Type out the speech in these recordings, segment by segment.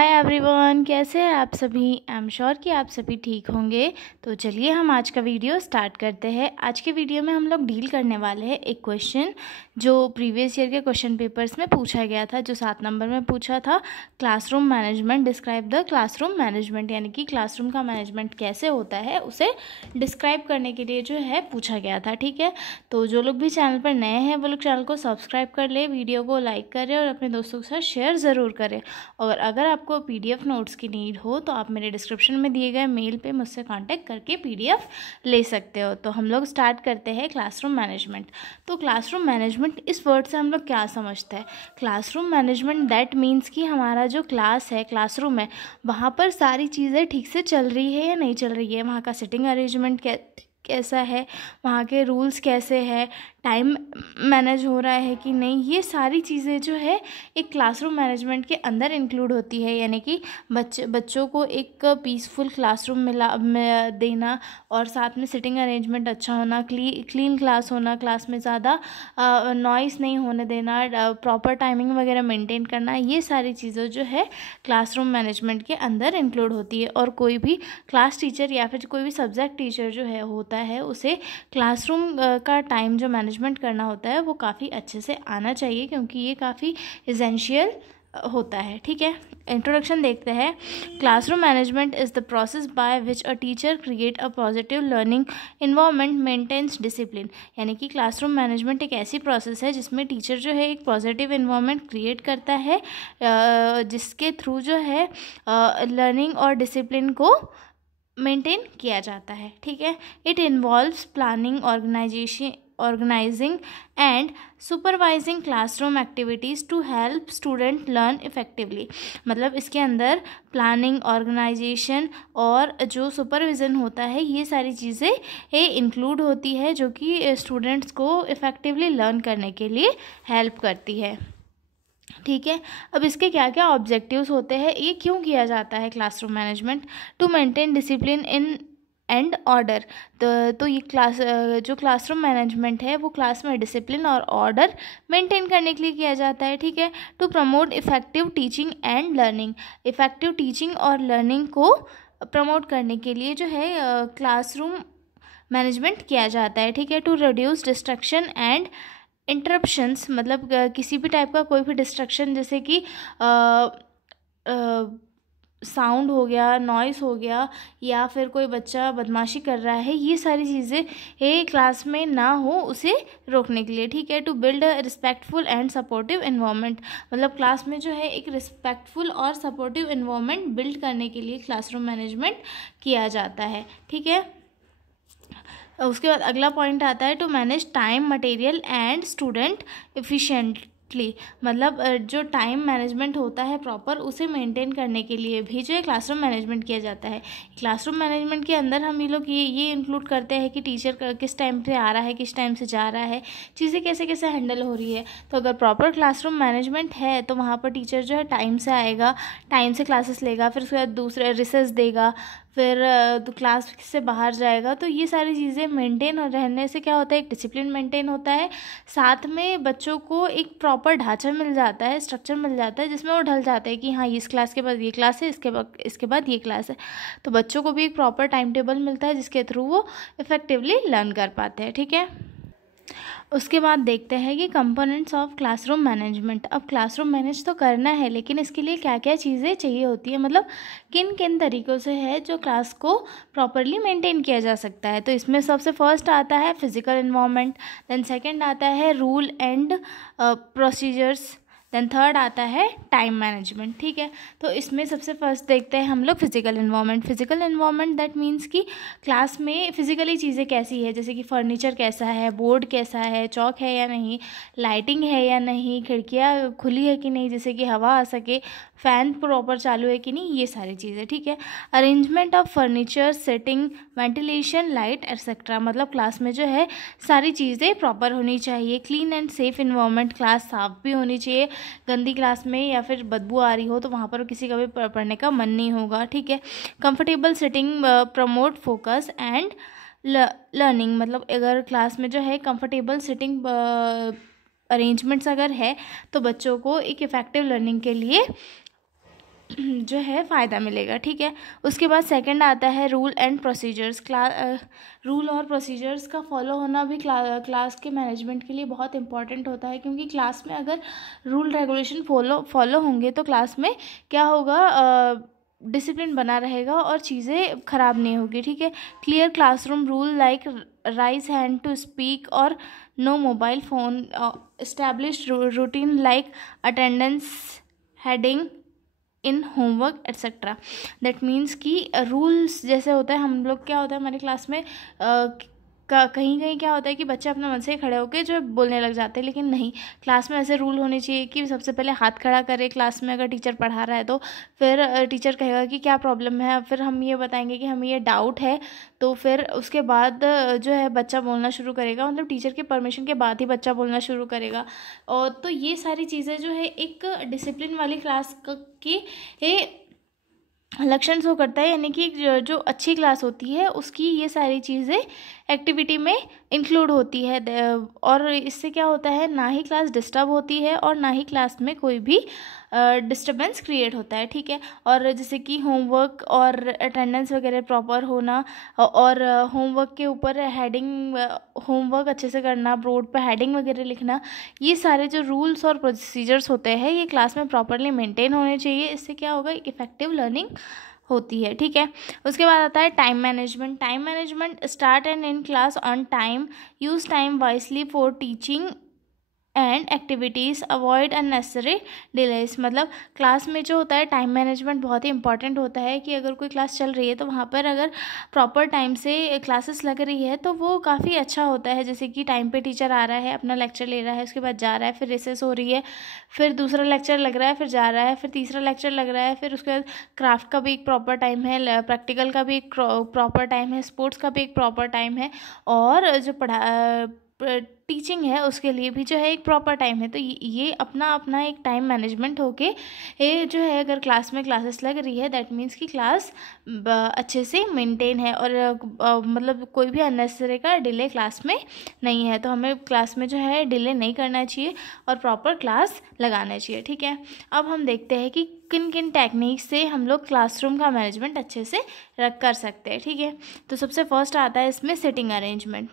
Hi everyone, कैसे हैं आप सभी। आई एम श्योर कि आप सभी ठीक होंगे। तो चलिए हम आज का वीडियो स्टार्ट करते हैं। आज के वीडियो में हम लोग डील करने वाले हैं एक क्वेश्चन जो प्रीवियस ईयर के क्वेश्चन पेपर्स में पूछा गया था, जो 7 नंबर में पूछा था। Classroom management, describe the classroom management, यानी कि क्लासरूम का मैनेजमेंट कैसे होता है उसे डिस्क्राइब करने के लिए जो है पूछा गया था। ठीक है, तो जो लोग भी चैनल पर नए हैं वो लोग चैनल को सब्सक्राइब कर ले, वीडियो को लाइक करें और अपने दोस्तों के साथ शेयर ज़रूर करें। और अगर आपको पीडीएफ नोट्स की नीड हो तो आप मेरे डिस्क्रिप्शन में दिए गए मेल पे मुझसे कांटेक्ट करके पीडीएफ ले सकते हो। तो हम लोग स्टार्ट करते हैं क्लासरूम मैनेजमेंट। तो क्लासरूम मैनेजमेंट, इस वर्ड से हम लोग क्या समझते हैं। क्लासरूम मैनेजमेंट दैट मीन्स कि हमारा जो क्लास है, क्लासरूम है, वहाँ पर सारी चीज़ें ठीक से चल रही है या नहीं चल रही है, वहाँ का सिटिंग अरेंजमेंट कैसा है, वहाँ के रूल्स कैसे हैं, टाइम मैनेज हो रहा है कि नहीं, ये सारी चीज़ें जो है एक क्लासरूम मैनेजमेंट के अंदर इंक्लूड होती है। यानी कि बच्चों को एक पीसफुल क्लासरूम देना और साथ में सिटिंग अरेंजमेंट अच्छा होना, क्लीन क्लास होना, क्लास में ज़्यादा नॉइस नहीं होने देना, प्रॉपर टाइमिंग वगैरह मेंटेन करना, ये सारी चीज़ें जो है क्लासरूम मैनेजमेंट के अंदर इंक्लूड होती है। और कोई भी क्लास टीचर या फिर कोई भी सब्जेक्ट टीचर जो है होता है, उसे क्लासरूम का टाइम जो मैनेजमेंट करना होता है वो काफ़ी अच्छे से आना चाहिए, क्योंकि ये काफ़ी एसेंशियल होता है। ठीक है, इंट्रोडक्शन देखते हैं। Classroom management is the process by which a teacher create a positive learning environment, maintains discipline. यानी कि क्लासरूम मैनेजमेंट एक ऐसी प्रोसेस है जिसमें टीचर जो है एक पॉजिटिव इन्वायरमेंट क्रिएट करता है, जिसके थ्रू जो है लर्निंग और डिसिप्लिन को मेंटेन किया जाता है। ठीक है, it involves planning, organizing and supervising classroom activities to help student learn effectively. मतलब इसके अंदर प्लानिंग, ऑर्गेनाइजेशन और जो सुपरविज़न होता है, ये सारी चीज़ें इंक्लूड होती है, जो कि स्टूडेंट्स को इफ़ेक्टिवली लर्न करने के लिए हेल्प करती है। ठीक है, अब इसके क्या क्या ऑब्जेक्टिव्स होते हैं, ये क्यों किया जाता है classroom management. To maintain discipline in and order. तो ये जो क्लासरूम मैनेजमेंट है वो क्लास में डिसिप्लिन और ऑर्डर मेंटेन करने के लिए किया जाता है। ठीक है, to promote effective teaching and learning. Effective teaching और लर्निंग को प्रमोट करने के लिए जो है क्लासरूम मैनेजमेंट किया जाता है। ठीक है, to reduce distraction and interruptions. मतलब किसी भी टाइप का कोई भी डिस्ट्रक्शन, जैसे कि साउंड हो गया, नॉइस हो गया, या फिर कोई बच्चा बदमाशी कर रहा है, ये सारी चीज़ें क्लास में ना हो, उसे रोकने के लिए। ठीक है, to build a respectful and supportive environment. मतलब क्लास में जो है एक रिस्पेक्टफुल और सपोर्टिव इन्वायरमेंट बिल्ड करने के लिए क्लासरूम मैनेजमेंट किया जाता है। ठीक है, उसके बाद अगला पॉइंट आता है to manage time, material and student efficiently. मतलब जो टाइम मैनेजमेंट होता है प्रॉपर, उसे मेंटेन करने के लिए भी जो है क्लासरूम मैनेजमेंट किया जाता है। क्लासरूम मैनेजमेंट के अंदर हम लोग ये इंक्लूड करते हैं कि टीचर किस टाइम से आ रहा है, किस टाइम से जा रहा है, चीज़ें कैसे कैसे हैंडल हो रही है। तो अगर प्रॉपर क्लासरूम मैनेजमेंट है तो वहाँ पर टीचर जो है टाइम से आएगा, टाइम से क्लासेस लेगा, फिर उसके बाद दूसरे रिसेस देगा, फिर तो क्लास से बाहर जाएगा। तो ये सारी चीज़ें मेंटेन रहने से क्या होता है, एक डिसिप्लिन मेंटेन होता है, साथ में बच्चों को एक प्रॉपर ढांचा मिल जाता है, स्ट्रक्चर मिल जाता है, जिसमें वो ढल जाते हैं कि हाँ, इस क्लास के बाद ये क्लास है, इसके बाद ये क्लास है। तो बच्चों को भी एक प्रॉपर टाइम टेबल मिलता है, जिसके थ्रू वो इफेक्टिवली लर्न कर पाते हैं। ठीक है, उसके बाद देखते हैं कि कंपोनेंट्स ऑफ क्लासरूम मैनेजमेंट। अब क्लासरूम मैनेज तो करना है, लेकिन इसके लिए क्या क्या चीज़ें चाहिए होती है, मतलब किन किन तरीक़ों से है जो क्लास को प्रॉपरली मेंटेन किया जा सकता है। तो इसमें सबसे फर्स्ट आता है फिजिकल इन्वायरमेंट, देन सेकंड आता है rule and procedures, then third आता है टाइम मैनेजमेंट। ठीक है, तो इसमें सबसे फर्स्ट देखते हैं हम लोग physical environment. Physical environment that means कि क्लास में फिजिकली चीज़ें कैसी है, जैसे कि फर्नीचर कैसा है, बोर्ड कैसा है, चौक है या नहीं, लाइटिंग है या नहीं, खिड़कियाँ खुली है कि नहीं जैसे कि हवा आ सके, फ़ैन प्रॉपर चालू है कि नहीं, ये सारी चीज़ें। ठीक है, arrangement of furniture, setting, ventilation, light etcetera. मतलब क्लास में जो है सारी चीज़ें प्रॉपर होनी चाहिए, clean and safe environment, class साफ भी होनी चाहिए। गंदी क्लास में या फिर बदबू आ रही हो तो वहाँ पर किसी का भी पढ़ने का मन नहीं होगा। ठीक है, comfortable sitting promote focus and learning. मतलब अगर क्लास में जो है कंफर्टेबल सिटिंग अरेंजमेंट्स अगर है तो बच्चों को एक इफ़ेक्टिव लर्निंग के लिए जो है फ़ायदा मिलेगा, ठीक है। उसके बाद सेकंड आता है रूल एंड प्रोसीजर्स। रूल और प्रोसीजर्स का फॉलो होना भी क्लास के मैनेजमेंट के लिए बहुत इंपॉर्टेंट होता है, क्योंकि क्लास में अगर रूल रेगुलेशन फॉलो होंगे तो क्लास में क्या होगा, डिसिप्लिन बना रहेगा और चीज़ें ख़राब नहीं होगी, ठीक है। Clear classroom rule like raise hand to speak और no mobile phone, establish routine like attendance, heading in homework etcetera. That means कि रूल्स जैसे होता है, हम लोग क्या होता है हमारी क्लास में कहीं कहीं क्या होता है कि बच्चे अपने मन से ही खड़े होकर जो बोलने लग जाते हैं, लेकिन नहीं, क्लास में ऐसे रूल होने चाहिए कि सबसे पहले हाथ खड़ा करे क्लास में, अगर टीचर पढ़ा रहा है तो फिर टीचर कहेगा कि क्या प्रॉब्लम है, फिर हम ये बताएंगे कि हमें ये डाउट है, तो फिर उसके बाद जो है बच्चा बोलना शुरू करेगा, मतलब टीचर के परमिशन के बाद ही बच्चा बोलना शुरू करेगा। और तो ये सारी चीज़ें जो है एक डिसिप्लिन वाली क्लास के लक्षण शो करता है, यानी कि जो अच्छी क्लास होती है उसकी ये सारी चीज़ें एक्टिविटी में इंक्लूड होती है। और इससे क्या होता है, ना ही क्लास डिस्टर्ब होती है और ना ही क्लास में कोई भी डिस्टर्बेंस क्रिएट होता है, ठीक है। और जैसे कि होमवर्क और अटेंडेंस वगैरह प्रॉपर होना, और होमवर्क के ऊपर हेडिंग, होमवर्क अच्छे से करना, बोर्ड पर हेडिंग वगैरह लिखना, ये सारे जो रूल्स और प्रोसीजर्स होते हैं ये क्लास में प्रॉपरली मेंटेन होने चाहिए। इससे क्या होगा, इफेक्टिव लर्निंग होती है, ठीक है। उसके बाद आता है time management. Time management start and in class on time, use time wisely for teaching and activities, avoid unnecessary delays. मतलब क्लास में जो होता है टाइम मैनेजमेंट बहुत ही इंपॉर्टेंट होता है, कि अगर कोई क्लास चल रही है तो वहाँ पर अगर प्रॉपर टाइम से क्लासेस लग रही है तो वो काफ़ी अच्छा होता है। जैसे कि टाइम पे टीचर आ रहा है, अपना लेक्चर ले रहा है, उसके बाद जा रहा है, फिर रिसेस हो रही है, फिर दूसरा लेक्चर लग रहा है, फिर जा रहा है, फिर तीसरा लेक्चर लग रहा है, फिर उसके बाद क्राफ्ट का भी एक प्रॉपर टाइम है, प्रैक्टिकल का भी एक प्रॉपर टाइम है, स्पोर्ट्स का भी एक प्रॉपर टाइम है, और जो टीचिंग है उसके लिए भी जो है एक प्रॉपर टाइम है। तो ये अपना अपना एक टाइम मैनेजमेंट होके ये जो है, अगर क्लास में क्लासेस लग रही है दैट मीन्स कि क्लास अच्छे से मेंटेन है, और मतलब कोई भी अननेसेसरी का डिले क्लास में नहीं है। तो हमें क्लास में जो है डिले नहीं करना चाहिए और प्रॉपर क्लास लगाना चाहिए, ठीक है। अब हम देखते हैं कि किन किन टेक्निक से हम लोग क्लासरूम का मैनेजमेंट अच्छे से कर सकते हैं, ठीक है। तो सबसे फर्स्ट आता है इसमें sitting arrangement.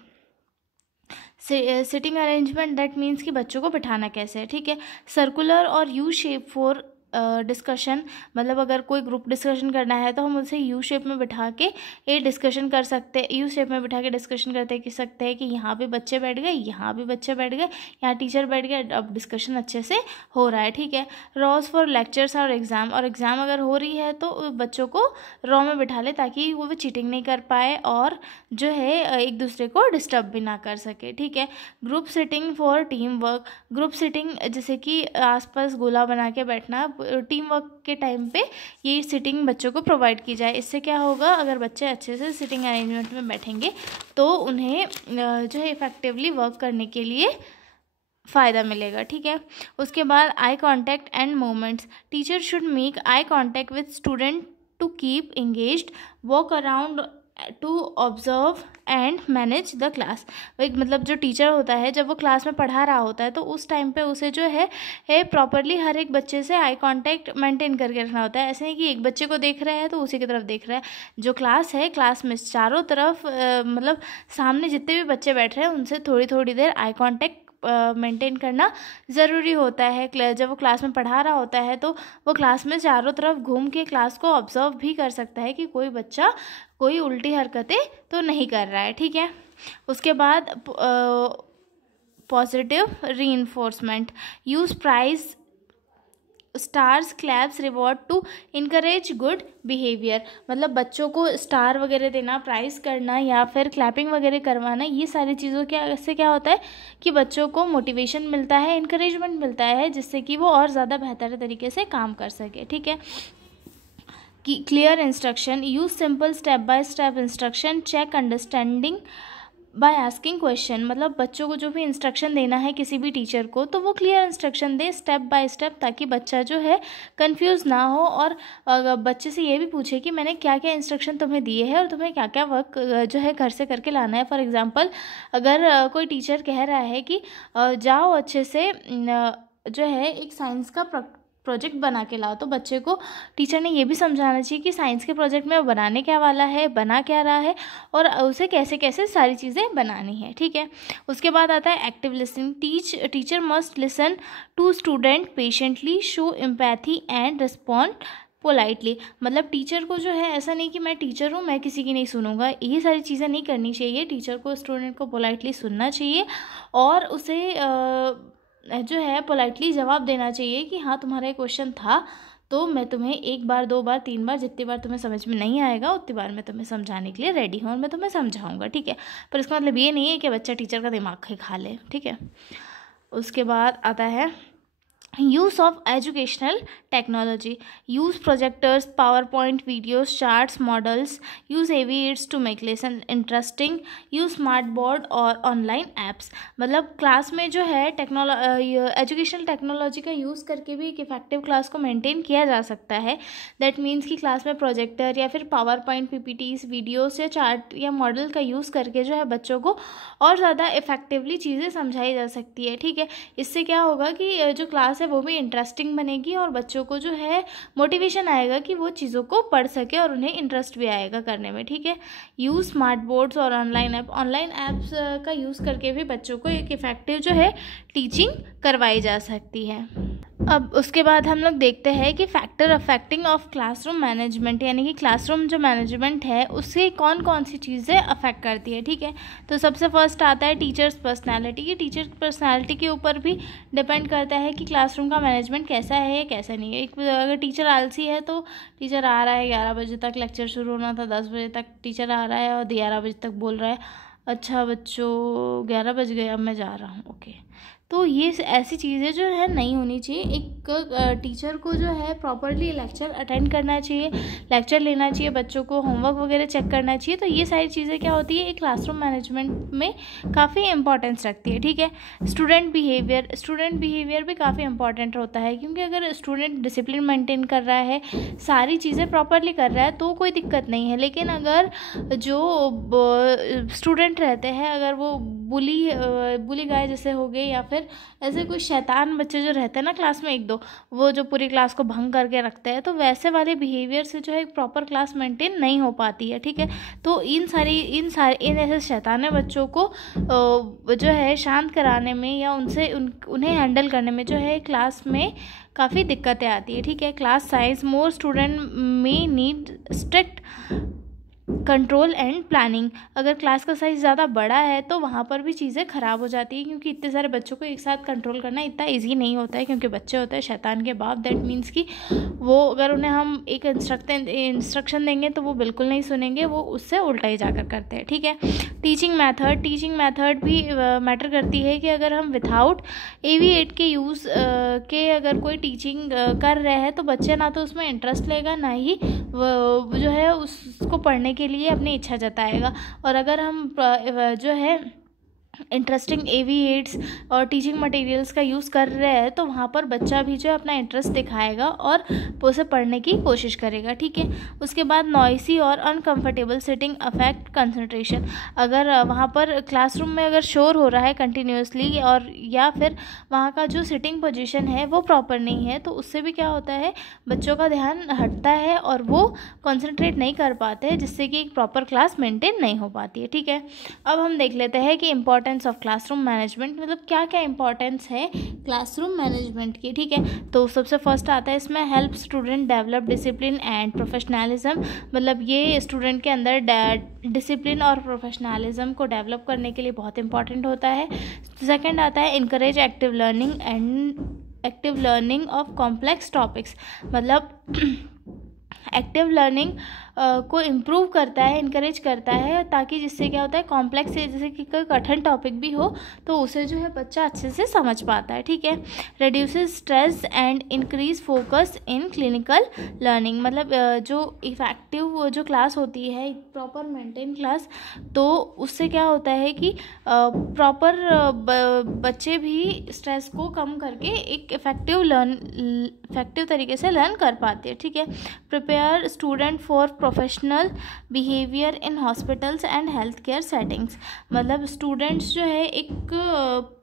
Sitting arrangement that means कि बच्चों को बिठाना कैसे है, ठीक है। सर्कुलर और यू शेप फॉर डिस्कशन, मतलब अगर कोई ग्रुप डिस्कशन करना है तो हम उसे यू शेप में बिठा के ये डिस्कशन कर सकते हैं, यू शेप में बिठा के डिस्कशन करते सकते हैं कि यहाँ भी बच्चे बैठ गए, यहाँ भी बच्चे बैठ गए, यहाँ टीचर बैठ गए, अब डिस्कशन अच्छे से हो रहा है, ठीक है। रॉज फॉर लेक्चर्स और एग्ज़ाम, और एग्ज़ाम अगर हो रही है तो बच्चों को रॉ में बिठा ले ताकि वो चीटिंग नहीं कर पाए और जो है एक दूसरे को डिस्टर्ब भी ना कर सके, ठीक है। Group sitting for team work, group sitting जैसे कि आसपास गोला बना के बैठना, टीम वर्क के टाइम पे ये सिटिंग बच्चों को प्रोवाइड की जाए। इससे क्या होगा, अगर बच्चे अच्छे से सिटिंग अरेंजमेंट में बैठेंगे तो उन्हें जो है इफेक्टिवली वर्क करने के लिए फ़ायदा मिलेगा, ठीक है। उसके बाद eye contact and moments, teacher should make eye contact with student to keep engaged, walk around to observe and manage the class. एक मतलब जो टीचर होता है जब वो क्लास में पढ़ा रहा होता है तो उस टाइम पे उसे जो है प्रॉपरली हर एक बच्चे से आई कांटेक्ट मेंटेन करके रखना होता है। ऐसे नहीं कि एक बच्चे को देख रहा है तो उसी की तरफ देख रहा है। जो क्लास है, क्लास में चारों तरफ मतलब सामने जितने भी बच्चे बैठ रहे हैं उनसे थोड़ी थोड़ी देर आई कांटेक्ट मेंटेन करना ज़रूरी होता है। जब वो क्लास में पढ़ा रहा होता है तो वो क्लास में चारों तरफ घूम के क्लास को ऑब्जर्व भी कर सकता है कि कोई बच्चा कोई उल्टी हरकतें तो नहीं कर रहा है, ठीक है। उसके बाद positive reinforcement, use prize stars, claps, reward to encourage good behaviour, मतलब बच्चों को स्टार वगैरह देना, प्राइज़ करना या फिर क्लैपिंग वगैरह करवाना, ये सारी चीज़ों के इससे क्या होता है कि बच्चों को मोटिवेशन मिलता है, इनकरेजमेंट मिलता है, जिससे कि वो और ज़्यादा बेहतर तरीके से काम कर सके, ठीक है। कि clear instruction, use simple step by step instruction, check understanding by asking question, मतलब बच्चों को जो भी इंस्ट्रक्शन देना है किसी भी टीचर को तो वो clear instruction they step by step, ताकि बच्चा जो है कंफ्यूज ना हो और बच्चे से ये भी पूछे कि मैंने क्या क्या इंस्ट्रक्शन तुम्हें दिए हैं और तुम्हें क्या क्या वर्क जो है घर से करके लाना है। फॉर एग्जांपल अगर कोई टीचर कह रहा है कि जाओ अच्छे से जो है एक साइंस का प्रोजेक्ट बना के लाओ। तो बच्चे को टीचर ने ये भी समझाना चाहिए कि साइंस के प्रोजेक्ट में वो बनाने क्या वाला है, बना क्या रहा है और उसे कैसे कैसे सारी चीज़ें बनानी है, ठीक है। उसके बाद आता है active listening. Teacher must listen to student patiently, show empathy and respond politely. मतलब टीचर को जो है ऐसा नहीं कि मैं टीचर हूँ मैं किसी की नहीं सुनूंगा, ये सारी चीज़ें नहीं करनी चाहिए। टीचर को स्टूडेंट को पोलाइटली सुनना चाहिए और उसे जो है पोलाइटली जवाब देना चाहिए कि हाँ तुम्हारा ये क्वेश्चन था तो मैं तुम्हें 1 बार 2 बार 3 बार जितनी बार तुम्हें समझ में नहीं आएगा उतनी बार मैं तुम्हें समझाने के लिए रेडी हूँ और मैं तुम्हें समझाऊंगा, ठीक है। पर इसका मतलब ये नहीं है कि बच्चा टीचर का दिमाग खा ले, ठीक है। उसके बाद आता है use of educational technology. Use projectors, PowerPoint videos, charts, models. Use AV aids to make lesson interesting. Use smart board और online apps. मतलब क्लास में जो है एजुकेशनल टेक्नोलॉजी का यूज़ करके भी एक इफेक्टिव क्लास को मेंटेन किया जा सकता है। दैट मीन्स कि क्लास में प्रोजेक्टर या फिर PowerPoint PPTs, वीडियोस या चार्ट या मॉडल का यूज़ करके जो है बच्चों को और ज़्यादा इफेक्टिवली चीज़ें समझाई जा सकती है, ठीक है। इससे क्या होगा कि जो क्लास है वो भी इंटरेस्टिंग बनेगी और बच्चों को जो है मोटिवेशन आएगा कि वो चीज़ों को पढ़ सके और उन्हें इंटरेस्ट भी आएगा करने में, ठीक है। यूज़ स्मार्ट बोर्ड्स और ऑनलाइन ऐप्स का यूज़ करके भी बच्चों को एक इफ़ेक्टिव जो है टीचिंग करवाई जा सकती है। अब उसके बाद हम लोग देखते हैं कि factor affecting of classroom management, यानी कि क्लासरूम जो मैनेजमेंट है उससे कौन कौन सी चीज़ें अफेक्ट करती है, ठीक है। तो सबसे फर्स्ट आता है टीचर्स पर्सनालिटी। ये टीचर पर्सनालिटी के ऊपर भी डिपेंड करता है कि क्लासरूम का मैनेजमेंट कैसा है या कैसा नहीं है। अगर टीचर आलसी है तो टीचर आ रहा है 11 बजे तक, लेक्चर शुरू होना था 10 बजे तक, टीचर आ रहा है और 11 बजे तक बोल रहा है अच्छा बच्चों 11 बज गए अब मैं जा रहा हूँ, ओके। तो ये ऐसी चीज़ें जो है नहीं होनी चाहिए। एक टीचर को जो है प्रॉपरली लेक्चर अटेंड करना चाहिए, लेक्चर लेना चाहिए, बच्चों को होमवर्क वगैरह चेक करना चाहिए। तो ये सारी चीज़ें क्या होती है एक क्लासरूम मैनेजमेंट में काफ़ी इंपॉर्टेंस रखती है, ठीक है। स्टूडेंट बिहेवियर भी काफ़ी इंपॉर्टेंट होता है, क्योंकि अगर स्टूडेंट डिसिप्लिन मेंटेन कर रहा है, सारी चीज़ें प्रॉपरली कर रहा है तो कोई दिक्कत नहीं है। लेकिन अगर जो स्टूडेंट रहते हैं अगर वो बुली गाय जैसे हो गए या फिर ऐसे कोई शैतान बच्चे जो रहते हैं ना क्लास में 1-2, वो जो पूरी क्लास को भंग करके रखते हैं, तो वैसे वाले बिहेवियर से जो है एक प्रॉपर क्लास मेंटेन नहीं हो पाती है, ठीक है। तो इन ऐसे शैतान बच्चों को जो है शांत कराने में या उन्हें हैंडल करने में जो है क्लास में काफ़ी दिक्कतें आती है, ठीक है। क्लास साइज, मोर स्टूडेंट में need strict control and planning. अगर क्लास का साइज़ ज़्यादा बड़ा है तो वहाँ पर भी चीज़ें ख़राब हो जाती है, क्योंकि इतने सारे बच्चों को एक साथ कंट्रोल करना इतना इजी नहीं होता है, क्योंकि बच्चे होते हैं शैतान के बाप। दैट मीन्स कि वो अगर उन्हें हम एक इंस्ट्रक्शन देंगे तो वो बिल्कुल नहीं सुनेंगे, वो उससे उल्टा ही जाकर करते हैं, ठीक है। टीचिंग मैथड भी मैटर करती है कि अगर हम विदाउट AV एड के यूज़ के अगर कोई टीचिंग कर रहे हैं तो बच्चे ना तो उसमें इंटरेस्ट लेगा, ना ही वो जो है उसको पढ़ने के लिए अपनी इच्छा जताएगा। और अगर हम जो है इंटरेस्टिंग AV एड्स और टीचिंग मटेरियल्स का यूज़ कर रहे हैं तो वहाँ पर बच्चा भी जो है अपना इंटरेस्ट दिखाएगा और उसे पढ़ने की कोशिश करेगा, ठीक है। उसके बाद नॉइसी और अनकंफर्टेबल सिटिंग अफेक्ट कंसंट्रेशन। अगर वहाँ पर क्लासरूम में अगर शोर हो रहा है कंटिन्यूसली और या फिर वहाँ का जो सिटिंग पोजीशन है वो प्रॉपर नहीं है तो उससे भी क्या होता है बच्चों का ध्यान हटता है और वो कॉन्सेंट्रेट नहीं कर पाते हैं, जिससे कि एक प्रॉपर क्लास मेंटेन नहीं हो पाती है, ठीक है। अब हम देख लेते हैं कि इम्पॉर्टेंस ऑफ क्लासरूम मैनेजमेंट, मतलब क्या क्या इंपॉर्टेंस है क्लासरूम मैनेजमेंट की, ठीक है। तो सबसे फर्स्ट आता है इसमें help student develop discipline and professionalism. मतलब ये स्टूडेंट के अंदर डिसिप्लिन और प्रोफेशनलिज्म को डेवलप करने के लिए बहुत इंपॉर्टेंट होता है। सेकंड आता है encourage active learning of complex topics. मतलब एक्टिव लर्निंग को इम्प्रूव करता है, इनकरेज करता है, ताकि जिससे क्या होता है कॉम्प्लेक्स है जैसे कि कोई कठिन टॉपिक भी हो तो उसे जो है बच्चा अच्छे से समझ पाता है, ठीक है। Reduces stress and increase focus in clinical learning. मतलब जो इफेक्टिव जो क्लास होती है प्रॉपर मेंटेन क्लास, तो उससे क्या होता है कि प्रॉपर बच्चे भी स्ट्रेस को कम करके एक इफेक्टिव तरीके से लर्न कर पाते हैं, ठीक है। Prepare student for professional behaviour in hospitals and health care settings. मतलब स्टूडेंट्स जो है एक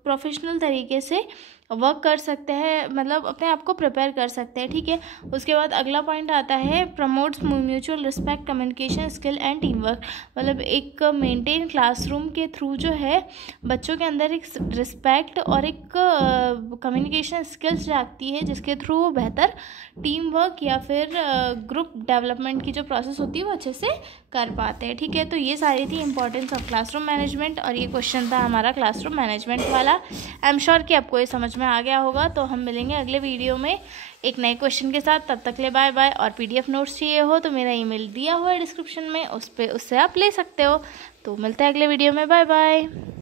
प्रोफेशनल तरीके से वर्क कर सकते हैं, मतलब अपने आप को प्रिपेयर कर सकते हैं, ठीक है। उसके बाद अगला पॉइंट आता है promotes mutual respect, communication skill and team work. मतलब एक मेंटेन क्लासरूम के थ्रू जो है बच्चों के अंदर एक रिस्पेक्ट और एक कम्युनिकेशन स्किल्स जागती है, जिसके थ्रू वो बेहतर टीम वर्क या फिर ग्रुप डेवलपमेंट की जो प्रोसेस होती है वो अच्छे से कर पाते हैं, ठीक है। तो ये सारी थी इंपॉर्टेंस ऑफ क्लासरूम मैनेजमेंट, और ये क्वेश्चन था हमारा क्लासरूम मैनेजमेंट वाला। आई एम श्योर कि आपको ये समझ में आ गया होगा। तो हम मिलेंगे अगले वीडियो में एक नए क्वेश्चन के साथ। तब तक ले बाय बाय। और PDF नोट्स चाहिए हो तो मेरा ईमेल दिया हुआ है डिस्क्रिप्शन में, उससे आप ले सकते हो। तो मिलते हैं अगले वीडियो में, बाय बाय।